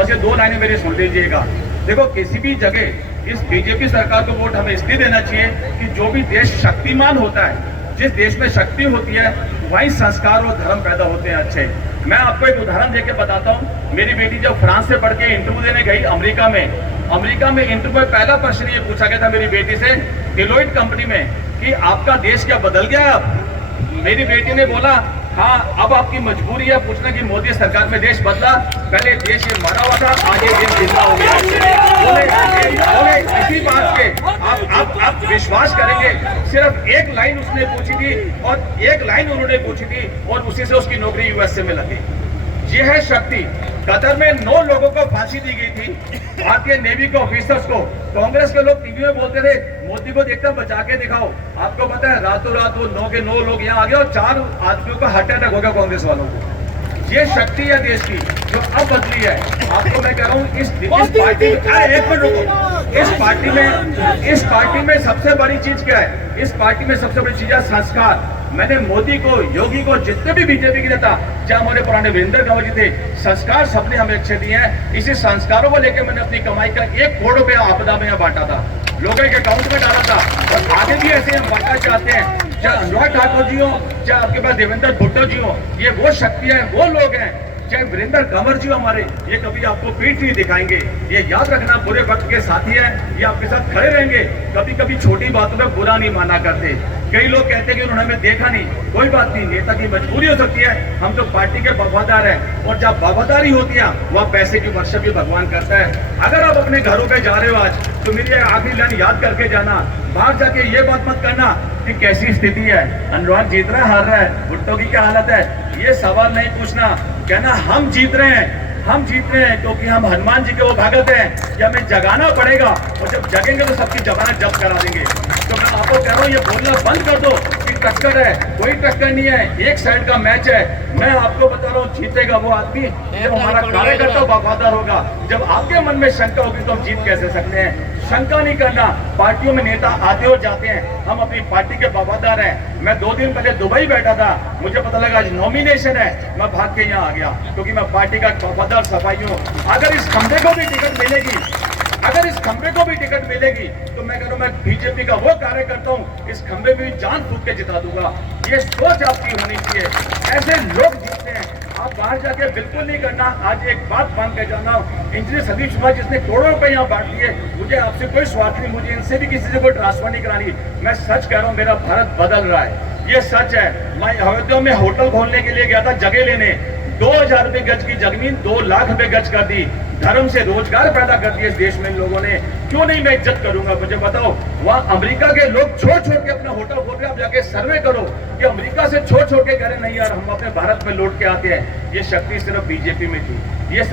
बस ये 2 लाइनें मेरी सुन लीजिएगा। देखो, किसी भी जगह इस बीजेपी सरकार को वोट हमें इसलिए देना चाहिए कि जो भी देश शक्तिमान होता है, जिस देश में शक्ति होती है, वहीं संस्कार और धर्म पैदा होते हैं अच्छे। मैं आपको एक उदाहरण देके बताता हूँ। मेरी बेटी जब फ्रांस से पढ़ के इंटरव्यू देने गई अमेरिका में इंटरव्यू में पहला प्रश्न ये पूछा गया था मेरी बेटी से, डिलोइट कंपनी में, कि आपका देश क्या बदल गया अब? मेरी बेटी ने बोला, हाँ, अब आपकी मजबूरी है पूछना कि मोदी सरकार में देश बदला, पहले देश ये मरा हुआ था, आज ये देश जिंदा हो गया। बोले इसी बात के आप विश्वास करेंगे, सिर्फ एक लाइन उसने पूछी थी और एक लाइन उन्होंने पूछी थी और उसी से उसकी नौकरी यूएसए में लगी। ये है शक्ति। कतर में 9 लोगों को फांसी दी गई थी, भारतीय नेवी के ऑफिसर्स को। कांग्रेस के लोग टीवी में बोलते थे मोदी को देखकर बचा के दिखाओ। आपको पता है रातों रात वो 9 के 9 लोग यहाँ आ गए और 4 आदमियों का हार्ट अटैक हो गया कांग्रेस वालों को। ये शक्ति है देश की जो अब बदली है। आपको मैं कह रहा हूँ इस पार्टी में सबसे बड़ी चीज क्या है? इस पार्टी में सबसे बड़ी चीज है संस्कार। मैंने मोदी को, योगी को, जितने भी बीजेपी के नेता, चाहे हमारे पुराने वीरेंद्र कंवर जी थे, संस्कार सबने हमें अच्छे दिए हैं। इसी संस्कारों को लेकर मैंने अपनी कमाई का 1 करोड़ रुपया आपदा में बांटा था, लोगों के अकाउंट में डाला था और आगे भी ऐसे हम बांटना चाहते हैं। चाहे अनुराग ठाकुर जी हो, चाहे आपके पास देवेंद्र भुट्टो जी हो, ये वो शक्ति है, वो लोग हैं। चाहे वीरेंद्र कंवर जी हमारे, ये कभी आपको पीठ नहीं दिखाएंगे। ये याद रखना, बुरे वक्त के साथी है, ये आपके साथ खड़े रहेंगे। कभी कभी छोटी बातों में बुरा नहीं माना करते। कई लोग कहते हैं कि उन्होंने हमें देखा नहीं, कोई बात नहीं, नेता की मजबूरी हो सकती है, हम तो पार्टी के वफादार हैं। और जब वफादारी होती है वह पैसे की वर्षा भी भगवान करता है। अगर आप अपने घरों पे जा रहे हो आज, तो मेरी आखिरी लाइन याद करके जाना। बाहर जाके ये बात मत करना कि कैसी स्थिति है, अनुराग जीत रहा है, हार रहा है, भुट्टो की क्या हालत है, ये सवाल नहीं पूछना। कहना हम जीत रहे हैं, हम जीत रहे हैं क्योंकि हम हनुमान जी के वो भगत हैं कि हमें जगाना पड़ेगा और जब जगेंगे तो सबकी जमानत जब्त करा देंगे। तो मैं आपको कह रहा हूँ ये बोलना बंद कर दो कि टक्कर है, कोई टक्कर नहीं है, एक साइड का मैच है। मैं आपको बता रहा हूँ जीतेगा वो आदमी जब हमारा कार्यकर्ता वफादार होगा। जब आपके मन में शंका होगी तो हम जीत कैसे सकते हैं? शंका नहीं करना। पार्टियों में नेता आते और जाते हैं, हम अपनी पार्टी के वफादार हैं। मैं 2 दिन पहले दुबई बैठा था, मुझे पता लगा आज नॉमिनेशन है, मैं भाग के यहाँ आ गया क्योंकि मैं पार्टी का वफादार सफाई हूँ। अगर इस खंबे को भी टिकट मिलेगी, तो मैं कह रहा हूँ मैं बीजेपी का वो कार्यकर्ता हूँ, इस खंबे में भी जान फूंक के जिता दूंगा। ये सोच आपकी होनी चाहिए। ऐसे लोग जीतते हैं, आप बाहर जाके बिल्कुल नहीं करना। आज एक बात मान के जाना, इंजीनियर संदीप शर्मा जिसने करोड़ों रुपए यहाँ बांट दिए, मुझे आपसे कोई स्वार्थ नहीं, मुझे इनसे भी किसी से कोई ट्रांसफर नहीं करानी। मैं सच कह रहा हूँ, मेरा भारत बदल रहा है, ये सच है। मैं अयोध्या में होटल खोलने के लिए गया था, जगह लेने, 2000 रुपए गज की जमीन 2 लाख रुपए गज कर दी। धर्म से रोजगार पैदा कर दिया इस देश में इन लोगों ने। क्यों नहीं मैं इज्जत करूंगा? मुझे बताओ, वहां अमेरिका के लोग छोड़ के अपना होटल खोल रहे हैं। आप जाके सर्वे करो कि अमेरिका से छोड़ के कह रहे नहीं यार हम अपने भारत में लौट के आते हैं। ये शक्ति सिर्फ बीजेपी में थी, ये